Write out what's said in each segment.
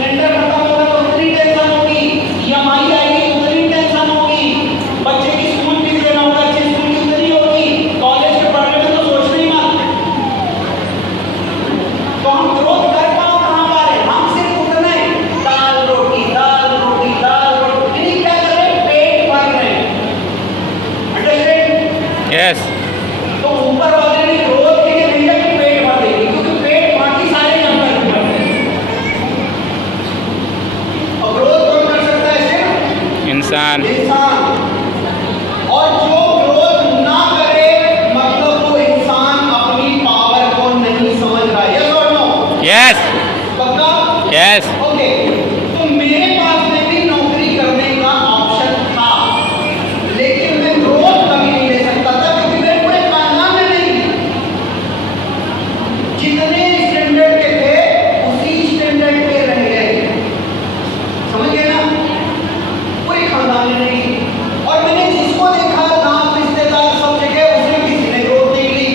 Cylinder खत्म होगा तो उतनी टेंशन होगी, ईएमआई आएगी उतनी टेंशन होगी, बच्चे की स्कूल फीस देना होगा, अच्छी स्कूल की उतनी होगी, कॉलेज में पढ़ने में तो सोचना ही मत। तो हम ग्रोथ कर पाओ कहां पा रहे, हम सिर्फ उतना ही दाल रोटी दाल रोटी दाल रोटी, यानी क्या कर रहे हैं, पेट भर रहे हैं। अंडरस्टैंड? यस। तो ऊपर वाले ने ग्रोथ के लिए भेजा कि पेट भर देगी, क्योंकि पेट बाकी सारे जानवर भी भरते हैं। और ग्रोथ कौन कर सकता है सिर्फ इंसान। इंसान। और जो ग्रोथ ना करे मतलब वो इंसान अपनी पावर को नहीं समझ रहा है। यस और नो? यस। पक्का? यस। ओके। तो मेरे पास में भी नौकरी करने का ऑप्शन था, लेकिन मैं ग्रोथ कभी नहीं ले सकता था क्योंकि मेरे पूरे खानदान में नहीं। जितने स्टैंडर्ड के थे उसी स्टैंडर्ड के रह गए। समझ गए ना? पूरे खानदान में नहीं। और मैंने जिसको देखा नाम रिश्तेदार सब जगह, उसने किसी ने ग्रोथ नहीं ली।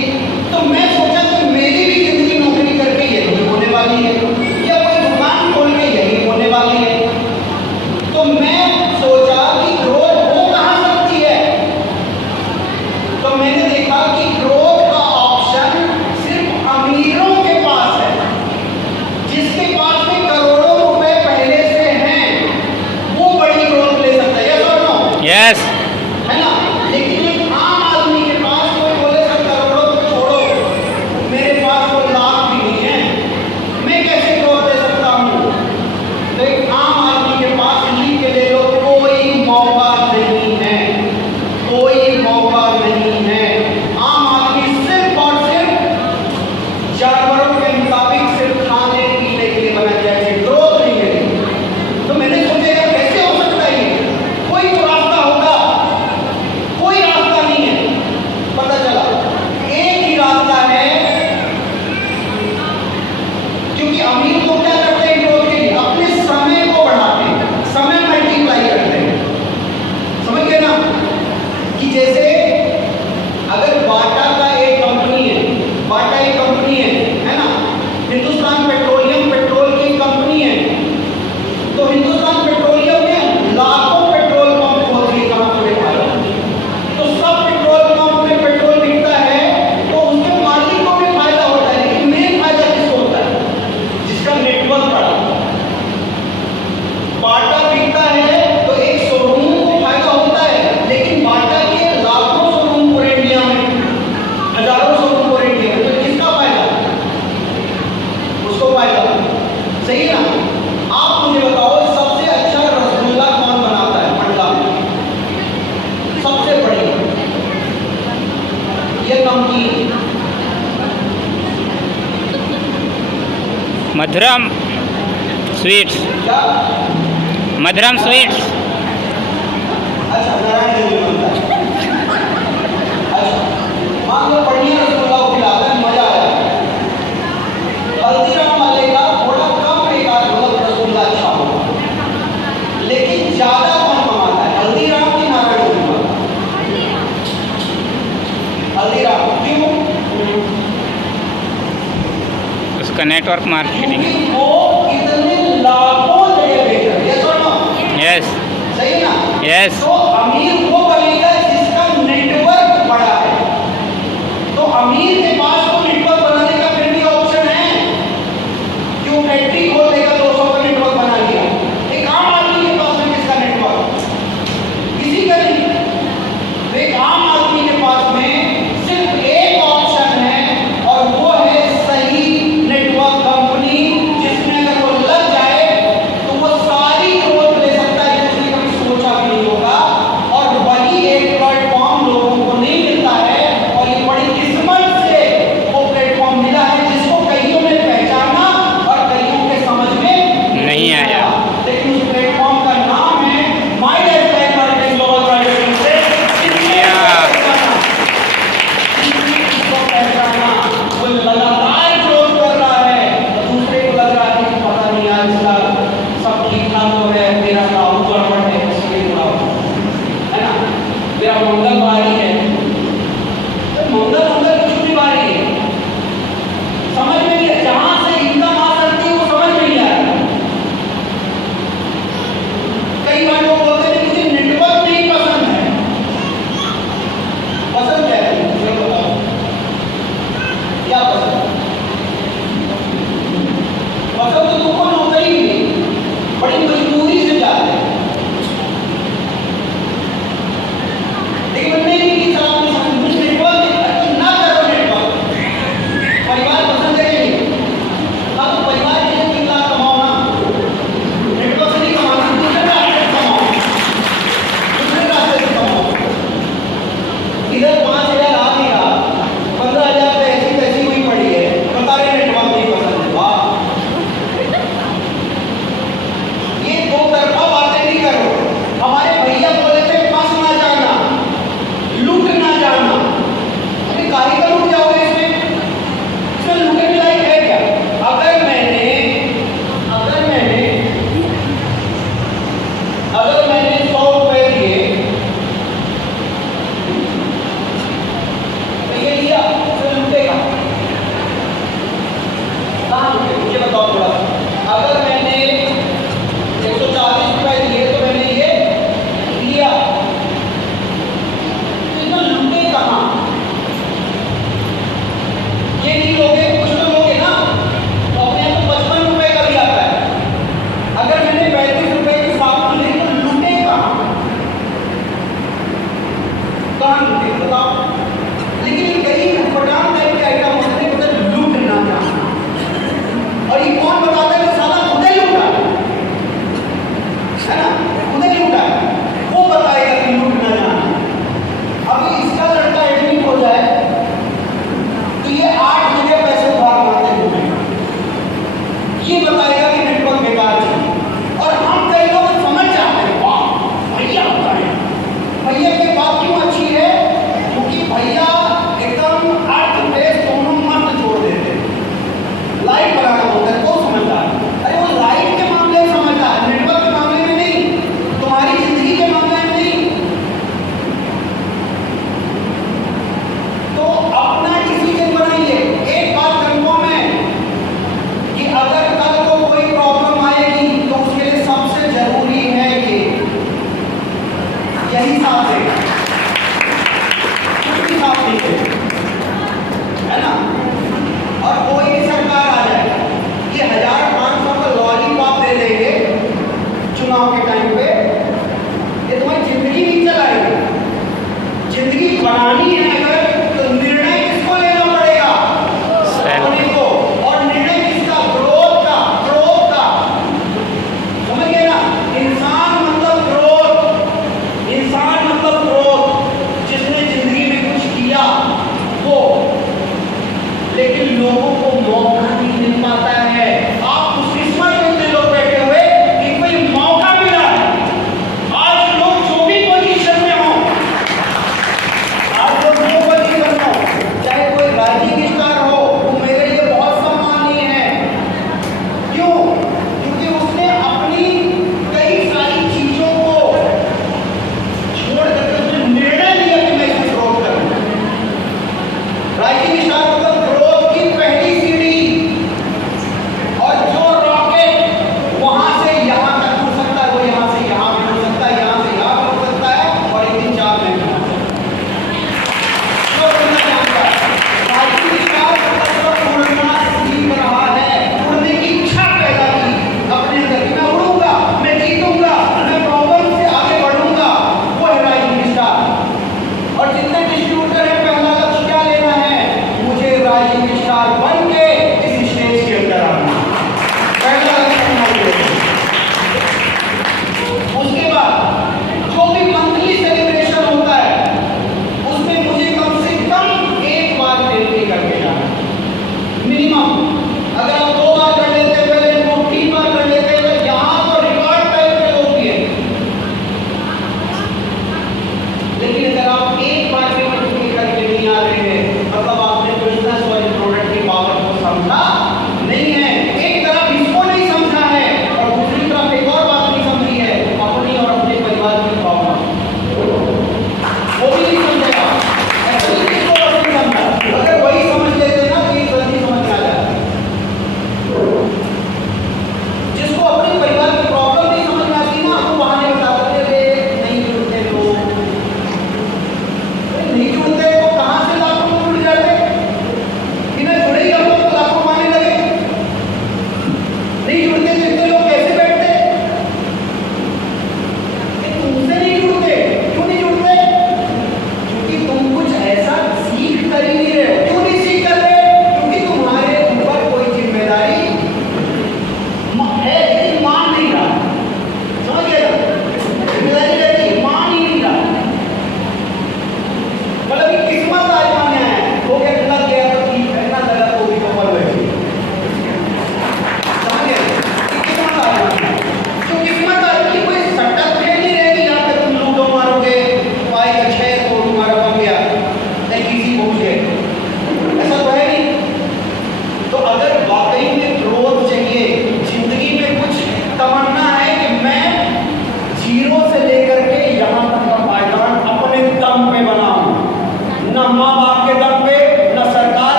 तो मैं सोचा कि मेरी भी जिंदगी नौकरी करके यही होने वाली है या कोई दुकान खोल के यही होने वाली है। तो मैं सोचा कि ग्रोथ हो कहां सकती है। तो मैंने देखा कि ग्रोथ का ऑप्शन सिर्फ अमीरों के पास है। जिसके पास में करोड़ों रुपए पहले से हैं वो बड़ी ग्रोथ ले सकता है। यस और नो? यस। है ना? लेकिन एक आम आदमी के पास कोई बोले सर करोड़ों को छोड़ो, मेरे पास तो लाख भी नहीं है, मैं कैसे ग्रोथ दे सकता हूँ? तो एक आम आदमी के पास लिख के ले लो, कोई मौका नहीं है, कोई मौका नहीं है। आम आदमी सिर्फ और सिर्फ जानवरों के मुताबिक सिर्फ खाने पीने के लिए बना गया है, ग्रोथ नहीं है। तो मैंने सोचा यार कैसे हो सकता है ये? कोई तो रास्ता होगा। कोई रास्ता नहीं है। पता चला एक ही रास्ता है, क्योंकि अमीर लोग क्या करते हैं ग्रोथ के लिए, अपने समय को बढ़ाते हैं, समय मल्टीप्लाई करते हैं। समझ गए ना? कि जैसे अगर बाटा का एक कंपनी है, बाटा एक कंपनी है ना? हिंदुस्तान पेट्रोलियम पेट्रोल की कंपनी है। तो हिंदुस्तान पेट्रोलियम ने लाखों पेट्रोल पंप खोल दिए कहां पूरे भारत में। तो सब पेट्रोल पंप में पेट्रोल बिकता है तो उसके मालिक को भी फायदा होता है, लेकिन मेन फायदा किसको होता है? जिसका नेटवर्क बड़ा। बाटा बिकता है तो एक शोरूम को फायदा होता है, लेकिन बाटा के लाखों शोरूम पूरे इंडिया में, हजारों शोरूम पूरे इंडिया में, तो किसका फायदा? उसको फायदा। सही ना? आप मुझे बताओ सबसे अच्छा रसगुल्ला कौन बनाता है मंडला में? सबसे बढ़िया ये नमकीन मधुरम स्वीट्स। क्या? मधुरम स्वीट्स। अच्छा नारायण देव में बनता है। अच्छा मान लो बढ़िया रसगुल्ला खिलाता है, मजा आया। हल्दीराम वाले का थोड़ा कम बेकार मतलब रसगुल्ला अच्छा होगा, लेकिन ज्यादा कौन कमाता है, हल्दीराम की नारायण देव? हल्दीराम। क्यों? उसका नेटवर्क मार्केटिंग। क्योंकि